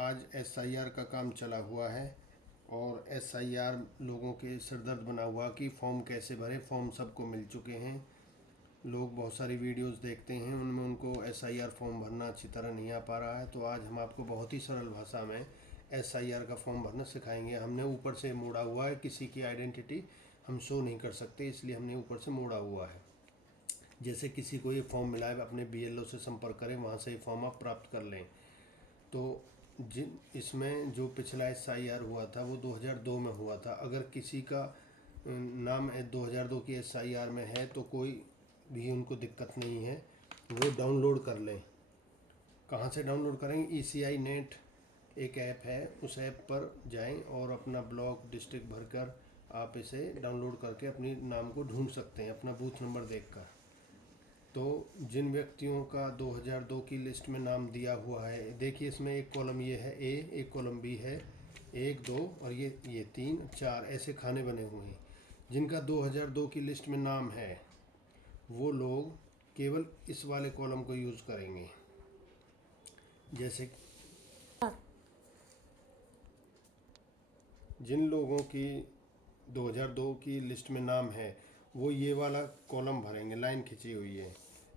आज एसआईआर का काम चला हुआ है और एसआईआर लोगों के सिरदर्द बना हुआ कि फॉर्म कैसे भरें। फॉर्म सबको मिल चुके हैं। लोग बहुत सारी वीडियोस देखते हैं, उनमें उनको एसआईआर फॉर्म भरना अच्छी तरह नहीं आ पा रहा है। तो आज हम आपको बहुत ही सरल भाषा में एसआईआर का फॉर्म भरना सिखाएंगे। हमने ऊपर से मोड़ा हुआ है, किसी की आइडेंटिटी हम शो नहीं कर सकते, इसलिए हमने ऊपर से मोड़ा हुआ है। जैसे किसी को ये फॉर्म मिला है, अपने बीएलओ से संपर्क करें, वहाँ से ये फॉर्म आप प्राप्त कर लें। तो जिन इसमें जो पिछला एसआईआर हुआ था वो 2002 में हुआ था। अगर किसी का नाम 2002 की एसआईआर में है तो कोई भी उनको दिक्कत नहीं है, वो डाउनलोड कर लें। कहाँ से डाउनलोड करेंगे? ईसीआई नेट एक ऐप है, उस ऐप पर जाएं और अपना ब्लॉक डिस्ट्रिक्ट भरकर आप इसे डाउनलोड करके अपने नाम को ढूंढ सकते हैं, अपना बूथ नंबर देखकर। तो जिन व्यक्तियों का 2002 की लिस्ट में नाम दिया हुआ है, देखिए इसमें एक कॉलम ये है ए, एक कॉलम बी है, 1 2 और ये 3 4 ऐसे खाने बने हुए हैं। जिनका 2002 की लिस्ट में नाम है वो लोग केवल इस वाले कॉलम को यूज़ करेंगे। जैसे जिन लोगों की 2002 की लिस्ट में नाम है वो ये वाला कॉलम भरेंगे, लाइन खिंची हुई है।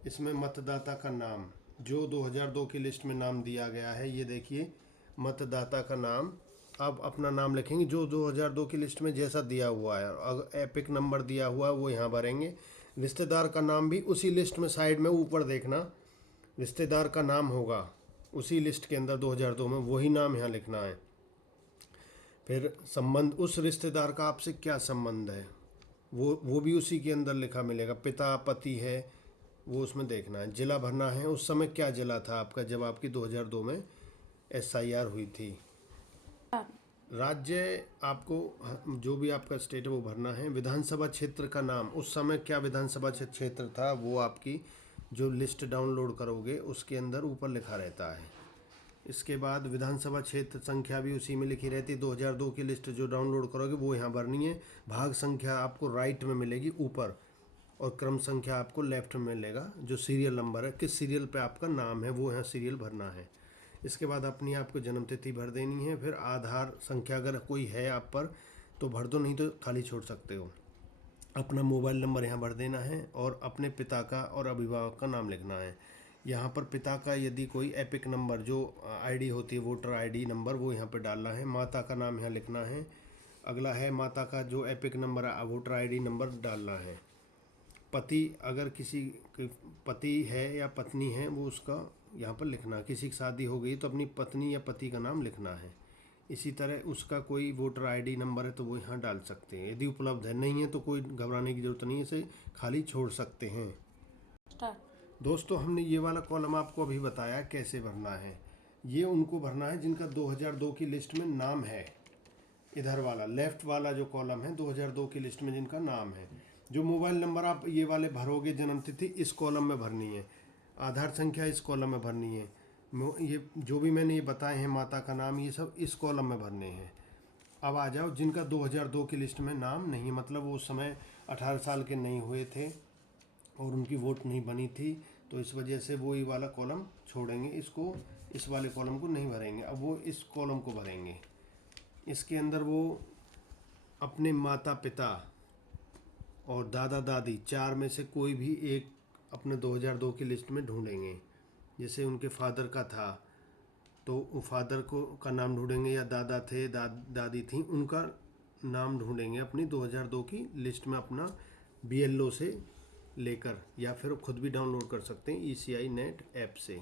इसमें मतदाता का नाम जो 2002 की लिस्ट में नाम दिया गया है, ये देखिए मतदाता का नाम। अब अपना नाम लिखेंगे जो 2002 की लिस्ट में जैसा दिया हुआ है। अगर एपिक नंबर दिया हुआ है वो यहाँ भरेंगे। रिश्तेदार का नाम भी उसी लिस्ट में साइड में ऊपर देखना, रिश्तेदार का नाम होगा उसी लिस्ट के अंदर 2002 में, वही नाम यहाँ लिखना है। फिर संबंध, उस रिश्तेदार का आपसे क्या संबंध है वो भी उसी के अंदर लिखा मिलेगा। पिता पति है वो उसमें देखना है। जिला भरना है, उस समय क्या जिला था आपका जब आपकी 2002 में एसआईआर हुई थी। राज्य आपको जो भी आपका स्टेट है वो भरना है। विधानसभा क्षेत्र का नाम, उस समय क्या विधानसभा क्षेत्र था वो आपकी जो लिस्ट डाउनलोड करोगे उसके अंदर ऊपर लिखा रहता है। इसके बाद विधानसभा क्षेत्र संख्या भी उसी में लिखी रहती है। 2002 की लिस्ट जो डाउनलोड करोगे वो यहाँ भरनी है। भाग संख्या आपको राइट में मिलेगी ऊपर, और क्रम संख्या आपको लेफ्ट में मिलेगा। जो सीरियल नंबर है, किस सीरियल पे आपका नाम है वो यहाँ सीरियल भरना है। इसके बाद अपनी आपको जन्म तिथि भर देनी है। फिर आधार संख्या अगर कोई है आप पर तो भर दो, नहीं तो खाली छोड़ सकते हो। अपना मोबाइल नंबर यहाँ भर देना है और अपने पिता का और अभिभावक का नाम लिखना है। यहाँ पर पिता का यदि कोई एपिक नंबर जो आईडी होती है, वोटर आईडी नंबर, वो यहाँ पर डालना है। माता का नाम यहाँ लिखना है। अगला है माता का जो epic number voter ID number डालना है। पति, अगर किसी पति है या पत्नी है वो उसका यहाँ पर लिखना है। किसी की शादी हो गई तो अपनी पत्नी या पति का नाम लिखना है। इसी तरह उसका कोई वोटर आईडी नंबर है तो वो यहाँ डाल सकते हैं। यदि उपलब्ध है, नहीं है तो कोई घबराने की ज़रूरत नहीं है, इसे खाली छोड़ सकते हैं। दोस्तों, हमने ये वाला कॉलम आपको अभी बताया कैसे भरना है। ये उनको भरना है जिनका 2002 की लिस्ट में नाम है। इधर वाला लेफ्ट वाला जो कॉलम है 2002 की लिस्ट में जिनका नाम है। जो मोबाइल नंबर आप ये वाले भरोगे, जन्म तिथि इस कॉलम में भरनी है, आधार संख्या इस कॉलम में भरनी है, ये जो भी मैंने ये बताए हैं, माता का नाम, ये सब इस कॉलम में भरने हैं। अब आ जाओ जिनका 2002 की लिस्ट में नाम नहीं है, मतलब वो उस समय 18 साल के नहीं हुए थे और उनकी वोट नहीं बनी थी, तो इस वजह से वो ये वाला कॉलम छोड़ेंगे, इसको इस वाले कॉलम को नहीं भरेंगे। अब वो इस कॉलम को भरेंगे। इसके अंदर वो अपने माता पिता और दादा दादी चार में से कोई भी एक अपने 2002 की लिस्ट में ढूंढेंगे। जैसे उनके फादर का था तो वो फादर को का नाम ढूंढेंगे, या दादा थे दादी थी उनका नाम ढूंढेंगे अपनी 2002 की लिस्ट में, अपना बीएलओ से लेकर, या फिर खुद भी डाउनलोड कर सकते हैं ईसीआई नेट ऐप से।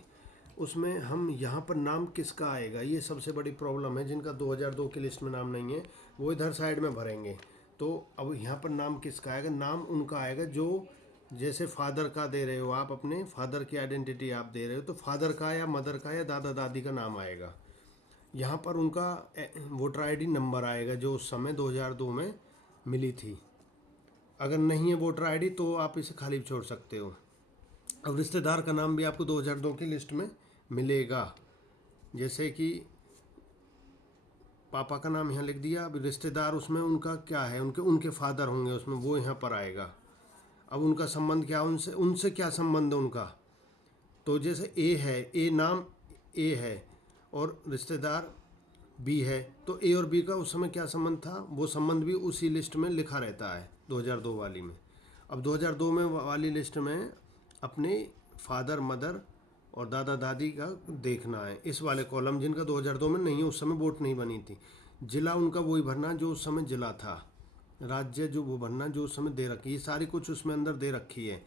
उसमें हम यहाँ पर नाम किसका आएगा, ये सबसे बड़ी प्रॉब्लम है। जिनका 2002 की लिस्ट में नाम नहीं है वो इधर साइड में भरेंगे। तो अब यहाँ पर नाम किसका आएगा? नाम उनका आएगा जो, जैसे फादर का दे रहे हो आप, अपने फादर की आइडेंटिटी आप दे रहे हो तो फादर का या मदर का या दादा दादी का नाम आएगा। यहाँ पर उनका वोटर आईडी नंबर आएगा जो उस समय 2002 में मिली थी। अगर नहीं है वोटर आईडी तो आप इसे खाली छोड़ सकते हो। अब रिश्तेदार का नाम भी आपको 2002 की लिस्ट में मिलेगा। जैसे कि पापा का नाम यहाँ लिख दिया। अब रिश्तेदार उसमें उनका क्या है, उनके फादर होंगे उसमें, वो यहाँ पर आएगा। अब उनका संबंध क्या, उनसे क्या संबंध है उनका, तो जैसे ए है, ए नाम ए है, और रिश्तेदार बी है, तो ए और बी का उस समय क्या संबंध था, वो संबंध भी उसी लिस्ट में लिखा रहता है 2002 वाली में। अब 2002 में वाली लिस्ट में अपने फादर मदर और दादा दादी का देखना है, इस वाले कॉलम जिनका 2002 में नहीं है, उस समय वोट नहीं बनी थी। जिला उनका वही भरना जो उस समय जिला था, राज्य जो वो भरना जो उस समय दे रखी, ये सारी कुछ उसमें अंदर दे रखी है।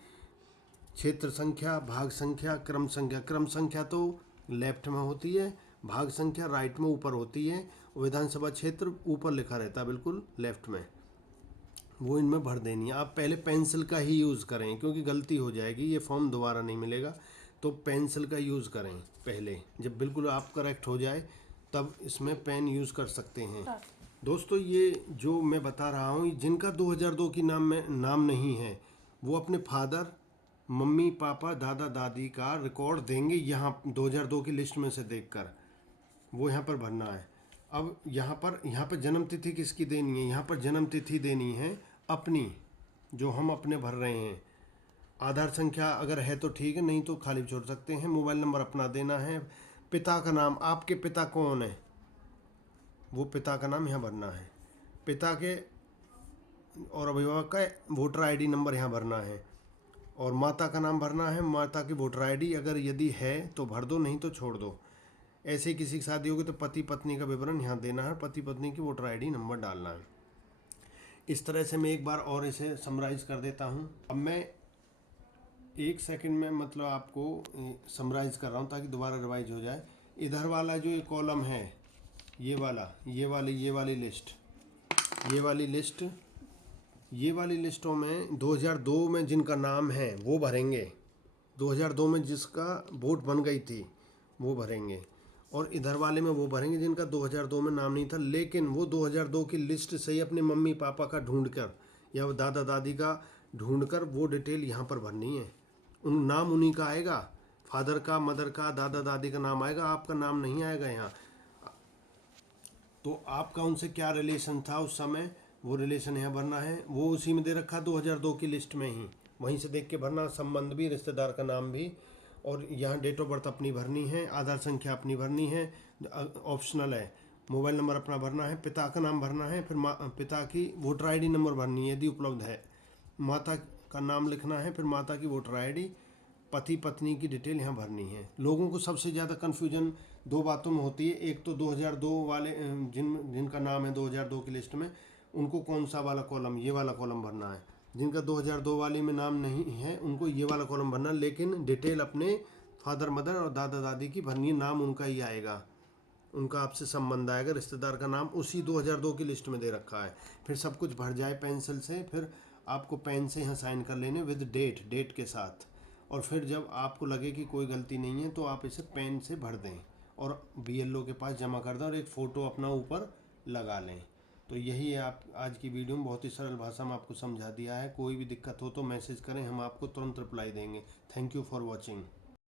क्षेत्र संख्या, भाग संख्या, क्रम संख्या। क्रम संख्या तो लेफ्ट में होती है, भाग संख्या राइट में ऊपर होती है, विधानसभा क्षेत्र ऊपर लिखा रहता है बिल्कुल लेफ्ट में, वो इनमें भर देनी है। आप पहले पेंसिल का ही यूज़ करें क्योंकि गलती हो जाएगी, ये फॉर्म दोबारा नहीं मिलेगा, तो पेंसिल का यूज़ करें पहले, जब बिल्कुल आप करेक्ट हो जाए तब इसमें पेन यूज़ कर सकते हैं। दोस्तों ये जो मैं बता रहा हूँ, जिनका 2002 की नाम नहीं है वो अपने फादर मम्मी पापा दादा दादी का रिकॉर्ड देंगे यहाँ 2002 की लिस्ट में से देखकर, वो यहाँ पर भरना है। अब यहाँ पर जन्म तिथि किसकी देनी है, यहाँ पर जन्म तिथि देनी है अपनी, जो हम अपने भर रहे हैं। आधार संख्या अगर है तो ठीक है, नहीं तो खाली छोड़ सकते हैं। मोबाइल नंबर अपना देना है। पिता का नाम, आपके पिता कौन है वो पिता का नाम यहाँ भरना है। पिता के और अभिभावक का वोटर आईडी नंबर यहाँ भरना है। और माता का नाम भरना है, माता की वोटर आईडी अगर यदि है तो भर दो, नहीं तो छोड़ दो। ऐसे ही किसी की शादी होगी तो पति पत्नी का विवरण यहाँ देना है, पति पत्नी की वोटर आईडी नंबर डालना है। इस तरह से मैं एक बार और इसे समराइज कर देता हूँ। अब मैं 1 सेकंड में मतलब आपको समराइज कर रहा हूँ ताकि दोबारा रिवाइज हो जाए। इधर वाला जो ये कॉलम है, ये वाली लिस्ट, ये वाली लिस्टों में 2002 में जिनका नाम है वो भरेंगे, 2002 में जिसका वोट बन गई थी वो भरेंगे, और इधर वाले में वो भरेंगे जिनका 2002 में नाम नहीं था, लेकिन वो 2002 की लिस्ट से ही अपने मम्मी पापा का ढूंढकर या दादा दादी का ढूंढकर वो डिटेल यहाँ पर भरनी है। उन नाम उन्हीं का आएगा, फादर का, मदर का, दादा दादी का नाम आएगा, आपका नाम नहीं आएगा यहाँ। तो आपका उनसे क्या रिलेशन था उस समय, वो रिलेशन यहाँ भरना है। वो उसी में दे रखा 2002 की लिस्ट में ही, वहीं से देख के भरना, संबंध भी, रिश्तेदार का नाम भी, और यहाँ डेट ऑफ बर्थ अपनी भरनी है, आधार संख्या अपनी भरनी है, ऑप्शनल है। मोबाइल नंबर अपना भरना है, पिता का नाम भरना है, फिर पिता की वोटर आईडी नंबर भरनी है यदि उपलब्ध है, माता का नाम लिखना है, फिर माता की वोटर आईडी, पति पत्नी की डिटेल यहाँ भरनी है। लोगों को सबसे ज़्यादा कन्फ्यूजन 2 बातों में होती है। एक तो 2002 वाले जिनका नाम है 2002 की लिस्ट में, उनको कौन सा वाला कॉलम, ये वाला कॉलम भरना है। जिनका 2002 वाले में नाम नहीं है उनको ये वाला कॉलम भरना, लेकिन डिटेल अपने फादर मदर और दादा दादी की भरनी है, नाम उनका ही आएगा, उनका आपसे संबंध आएगा, रिश्तेदार का नाम उसी 2002 की लिस्ट में दे रखा है। फिर सब कुछ भर जाए पेंसिल से, फिर आपको पेन से यहाँ साइन कर लेने विद डेट के साथ, और फिर जब आपको लगे कि कोई गलती नहीं है तो आप इसे पेन से भर दें और BLO के पास जमा कर दें और एक फ़ोटो अपना ऊपर लगा लें। तो यही है, आप आज की वीडियो में बहुत ही सरल भाषा में आपको समझा दिया है। कोई भी दिक्कत हो तो मैसेज करें, हम आपको तुरंत रिप्लाई देंगे। Thank you for watching.